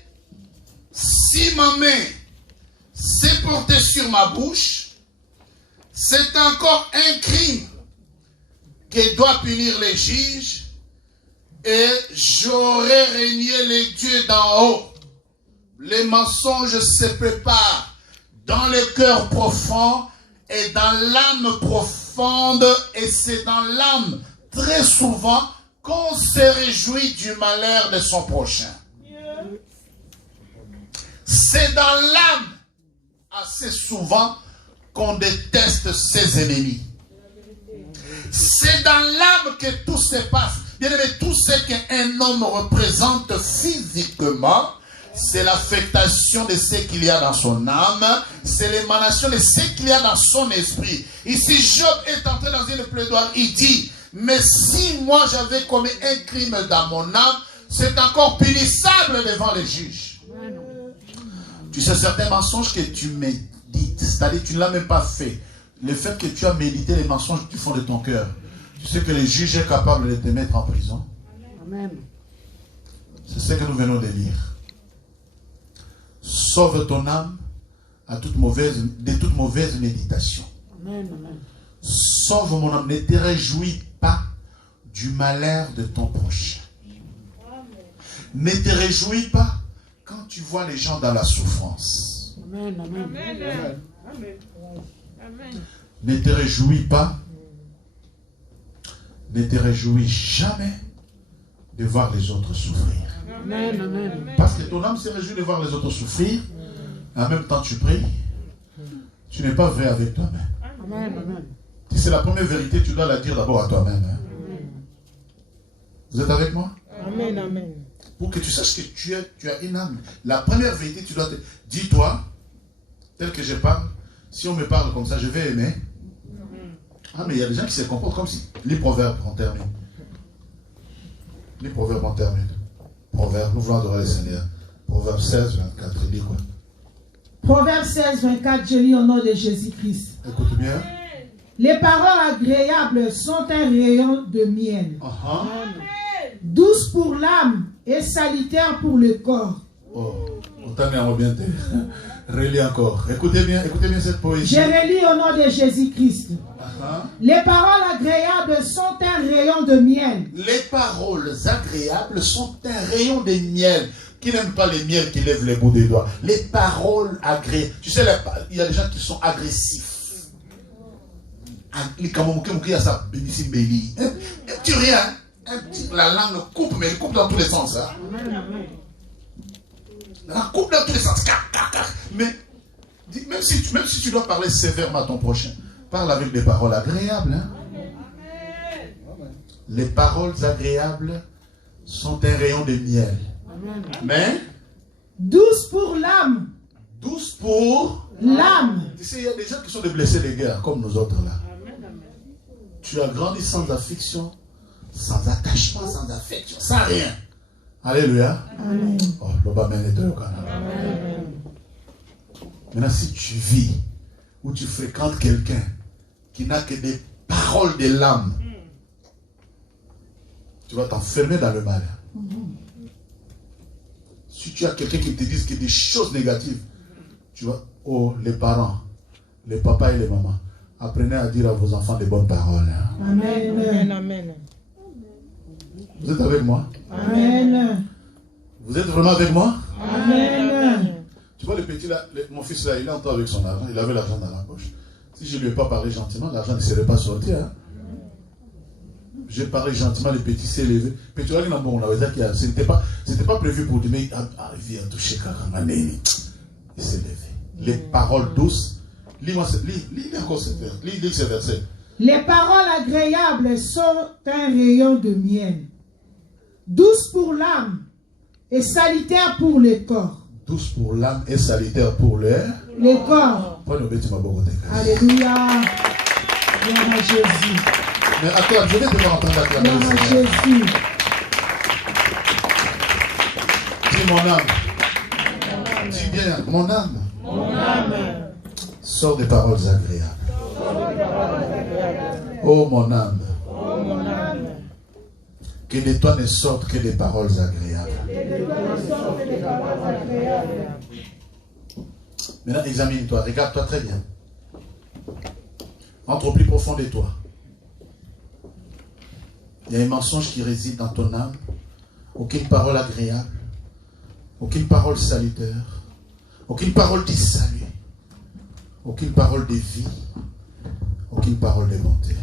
si ma main s'est portée sur ma bouche, c'est encore un crime que doit punir les juges, et j'aurais régné les dieux d'en haut. Les mensonges se préparent dans le cœur profond et dans l'âme profonde, et c'est dans l'âme très souvent qu'on se réjouit du malheur de son prochain. C'est dans l'âme assez souvent qu'on déteste ses ennemis. C'est dans l'âme que tout se passe. Bien aimé, tout ce qu'un homme représente physiquement, c'est l'affectation de ce qu'il y a dans son âme, c'est l'émanation de ce qu'il y a dans son esprit. Ici, Job est entré dans une plaidoirie, il dit, mais si moi j'avais commis un crime dans mon âme, c'est encore punissable devant les juges. Tu sais, certains mensonges que tu médites, c'est-à-dire que tu ne l'as même pas fait. Le fait que tu as médité les mensonges du fond de ton cœur, tu sais que le juge est capable de te mettre en prison. Amen. C'est ce que nous venons de lire. Sauve ton âme de toute mauvaise méditation. Amen, amen. Sauve mon âme, ne te réjouis pas du malheur de ton prochain. Ne te réjouis pas quand tu vois les gens dans la souffrance. Amen, amen. Amen. Amen. Amen. Ne te réjouis pas, ne te réjouis jamais de voir les autres souffrir. Amen, amen. Parce que ton âme se réjouit de voir les autres souffrir, en même temps tu pries, tu n'es pas vrai avec toi-même. Amen, amen. Si c'est la première vérité, tu dois la dire d'abord à toi-même. Hein? Vous êtes avec moi? Amen, amen. Pour que tu saches que tu as une âme. La première vérité, tu dois te... Dis-toi, tel que je parle, si on me parle comme ça, je vais aimer. Ah, mais il y a des gens qui se comportent comme si... Les proverbes, on termine. Les proverbes, on termine. Proverbes, nous voulons adorer le Seigneur. Proverbes 16, 24, il dit quoi? Proverbe 16, 24, je lis au nom de Jésus-Christ. Écoute bien. Les paroles agréables sont un rayon de miel. Douce pour l'âme et salutaire pour le corps. Oh, autant bien. Relis encore. Écoutez bien cette poésie. Je relis au nom de Jésus-Christ. Les paroles agréables sont un rayon de miel. Les paroles agréables sont un rayon de miel. Qui n'aime pas les miels qui lèvent les bouts des doigts? Les paroles agréables. Tu sais, il y a des gens qui sont agressifs. Un petit rien. La langue coupe, mais elle coupe dans tous les sens. Hein? La coupe dans tous les sens. Mais même si tu dois parler sévèrement à ton prochain, parle avec des paroles agréables. Hein? Les paroles agréables sont un rayon de miel. Mais douce pour l'âme. Douce pour l'âme. Tu sais, il y a des gens qui sont des blessés de guerre, comme nous autres là. Tu as grandi sans affection, sans attachement, sans affection, sans rien. Alléluia. Amen. Oh, maintenant, si tu vis ou tu fréquentes quelqu'un qui n'a que des paroles de l'âme, tu vas t'enfermer dans le mal. Si tu as quelqu'un qui te dise que des choses négatives, tu vas, oh, les parents, les papas et les mamans, apprenez à dire à vos enfants des bonnes paroles. Hein. Amen. Amen. Amen. Vous êtes avec moi? Amen. Vous êtes vraiment avec moi? Amen. Tu vois le petit là, mon fils là, il est entré avec son argent, il avait l'argent dans la poche. Si je ne lui ai pas parlé gentiment, l'argent ne serait pas sorti. Hein. J'ai parlé gentiment, le petit s'est levé. Petit là, c'était pas prévu pour lui, mais il vient toucher Karamane. Il s'est levé. Les paroles douces. Lis encore ce verset. Lis ce verset. Les paroles agréables sont un rayon de miel, douce pour l'âme et salutaire pour le corps. Douce pour l'âme et salutaire pour le corps. Alléluia. Gloire à Jésus. Mais attends, je vais te faire entendre la gloire à Jésus. Dis mon âme. Dis bien, mon âme. Mon âme. Sors des paroles agréables. Oh mon âme. Oh mon âme. Que de toi ne sortent que des paroles agréables. Maintenant, examine-toi, regarde-toi très bien. Entre au plus profond de toi. Il y a un mensonge qui réside dans ton âme. Aucune parole agréable. Aucune parole salutaire. Aucune parole de salut. Aucune parole de vie. Aucune parole de bonté.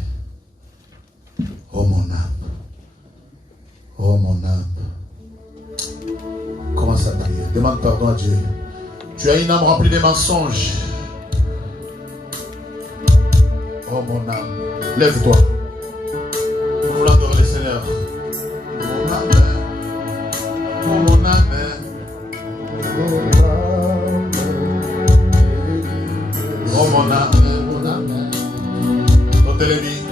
Oh mon âme. Oh mon âme. Commence à prier. Demande pardon à Dieu. Tu as une âme remplie de mensonges. Oh mon âme. Lève-toi. Nous voulons adorer le Seigneur. Mon âme. Oh mon âme. Oh mon âme. Mon âme. Dans tes lèvres.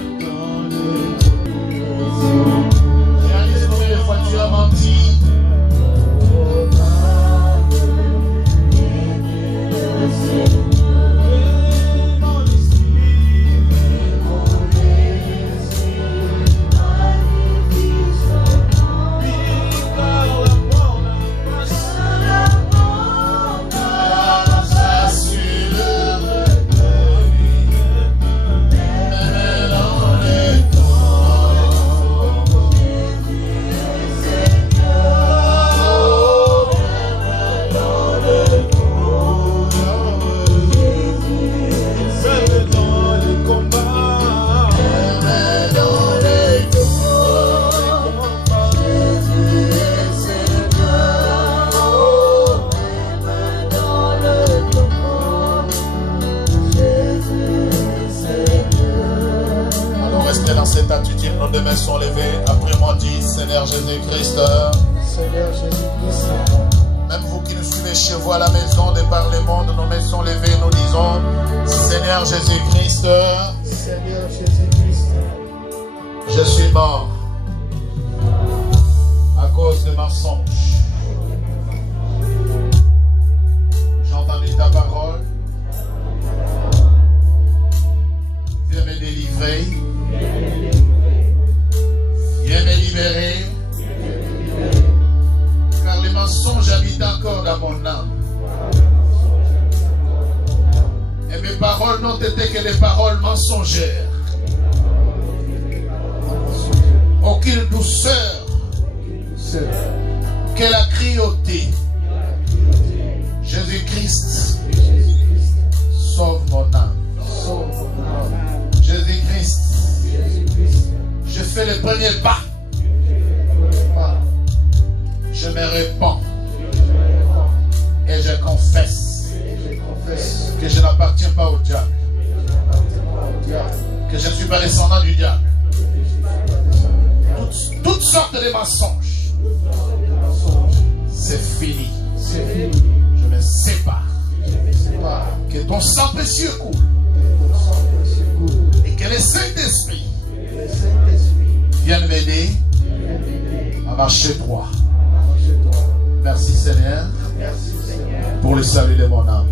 Réalise combien de fois tu as menti. Sont levés. Après moi, dit Seigneur Jésus-Christ. Seigneur Jésus-Christ. Même vous qui nous suivez chez vous à la maison, de par le monde, nos mains sont levées, nous disons Seigneur Jésus-Christ. Seigneur Jésus-Christ. Je suis mort à cause de mensonges. J'ai entendu ta parole. que des paroles mensongères, aucune douceur que la cruauté. Jésus-Christ, sauve mon âme. Jésus-Christ, je fais le premier pas. Je me répands et je confesse que je n'appartiens pas au diable, que je ne suis pas descendant du diable. Toutes sortes de mensonges, c'est fini. Je me sépare. Que ton sang précieux coule et que le Saint-Esprit vienne m'aider à marcher droit. Merci Seigneur pour le salut de mon âme.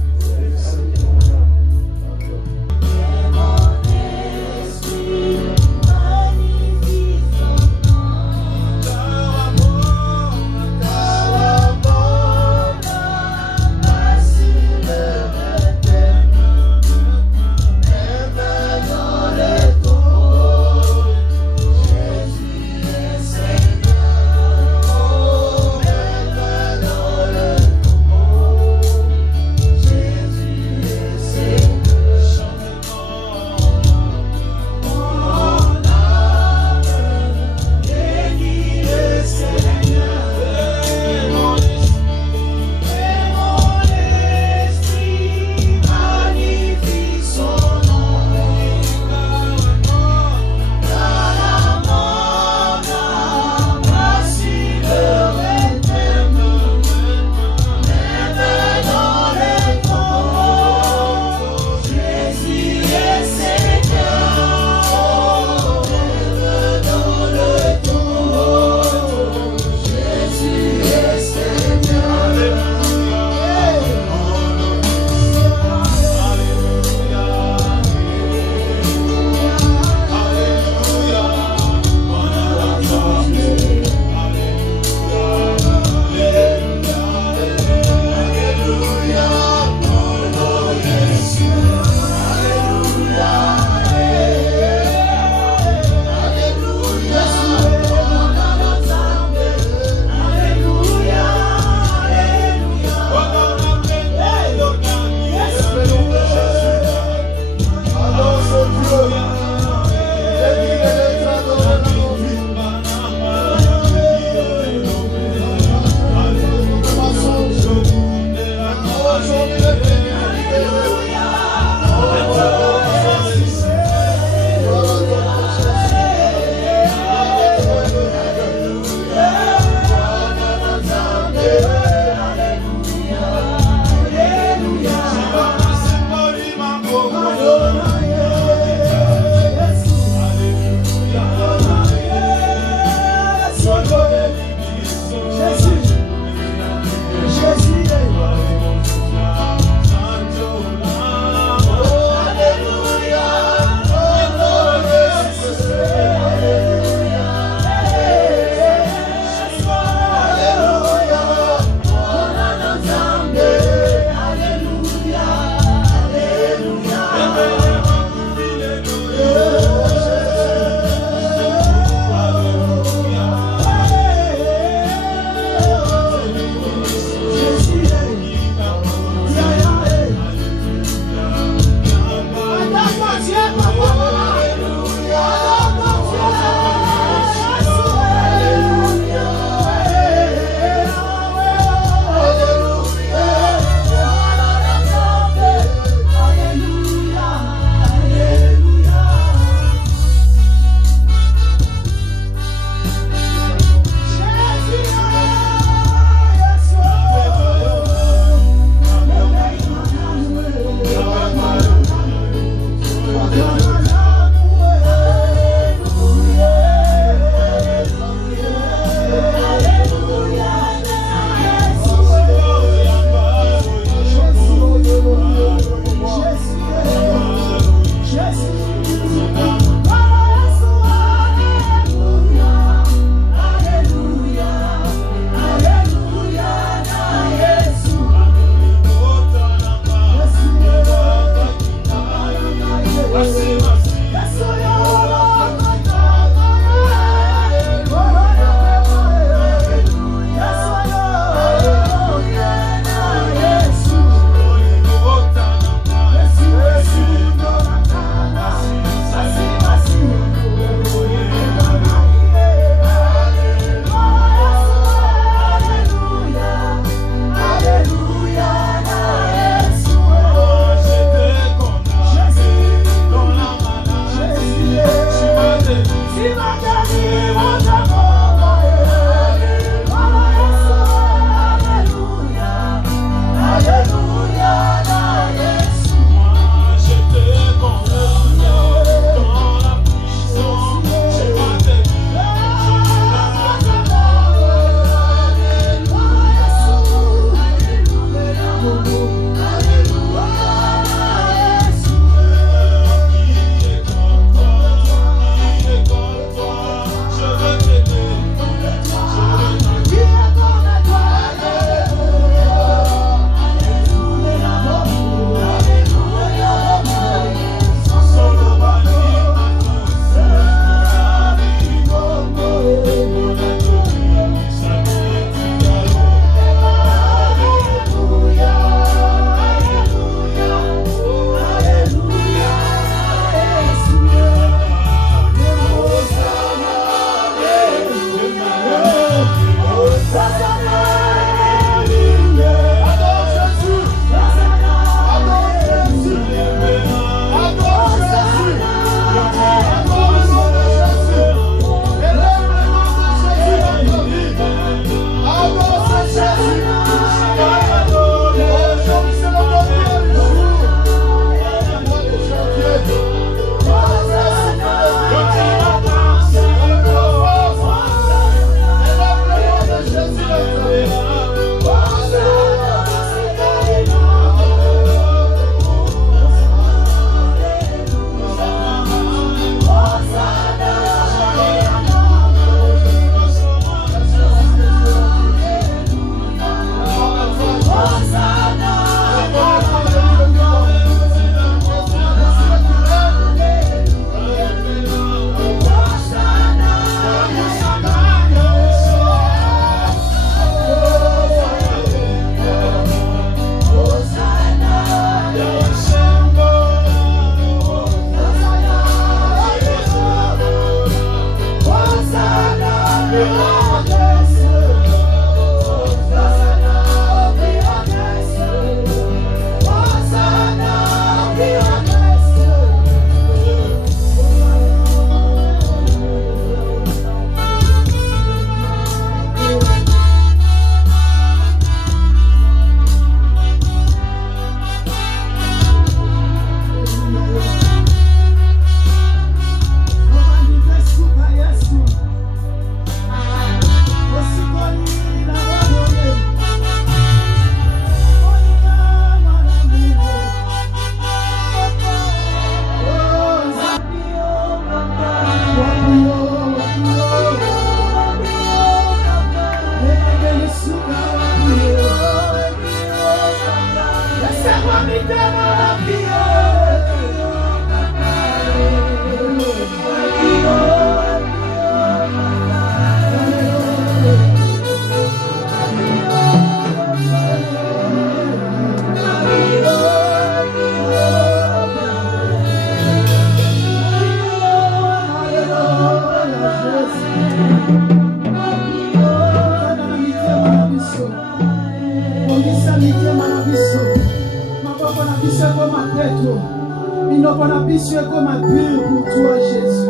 Pour toi, Jésus.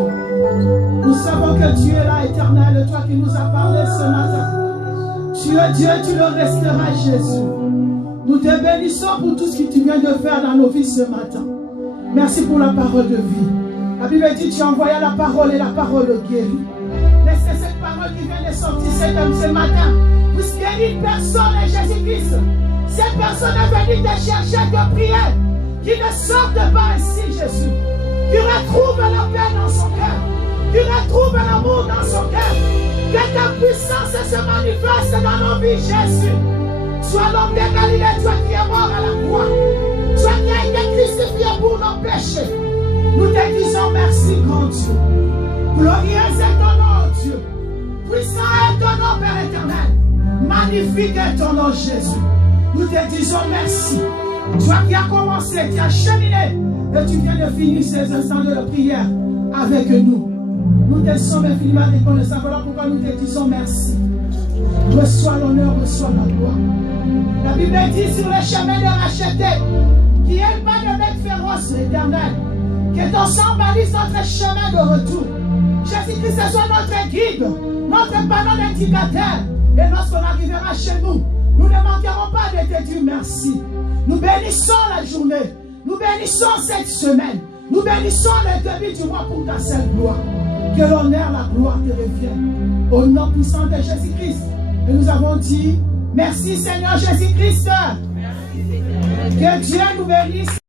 Nous savons que tu es là, éternel, toi qui nous as parlé ce matin. Tu es Dieu, tu le resteras, Jésus. Nous te bénissons pour tout ce que tu viens de faire dans nos vies ce matin. Merci pour la parole de vie. La Bible dit, tu envoyais la parole et la parole guérit. Laissez cette parole qui vient de sortir ce matin puisse guérir une personne, Jésus-Christ. Cette personne est venue te chercher, te prier. Qui ne sorte pas ainsi, Jésus. Tu retrouves la paix dans son cœur. Tu retrouves l'amour dans son cœur. Que ta puissance se manifeste dans nos vies, Jésus. Sois l'homme de Galilée, toi qui es mort à la croix. Toi qui as été crucifié pour nos péchés. Nous te disons merci, grand Dieu. Glorieux est ton nom, Dieu. Puissant est ton nom, Père éternel. Magnifique est ton nom, Jésus. Nous te disons merci. Toi qui as commencé, qui as cheminé, et tu viens de finir ces instants de prière avec nous. Nous te sommes infiniment reconnaissants. Voilà pourquoi nous te disons merci. Reçois l'honneur, reçois la gloire. La Bible dit sur le chemin de racheter, qui est le pas de bête féroce, l'Éternel, que ton sang balise notre chemin de retour. Jésus-Christ soit notre guide, notre panneau d'indicateur. Et lorsqu'on arrivera chez nous, nous ne manquerons pas de te dire merci. Nous bénissons la journée. Nous bénissons cette semaine. Nous bénissons le début du mois pour ta seule gloire. Que l'honneur, la gloire te revienne. Au nom puissant de Jésus-Christ. Et nous avons dit, merci Seigneur Jésus-Christ. Que Dieu nous bénisse.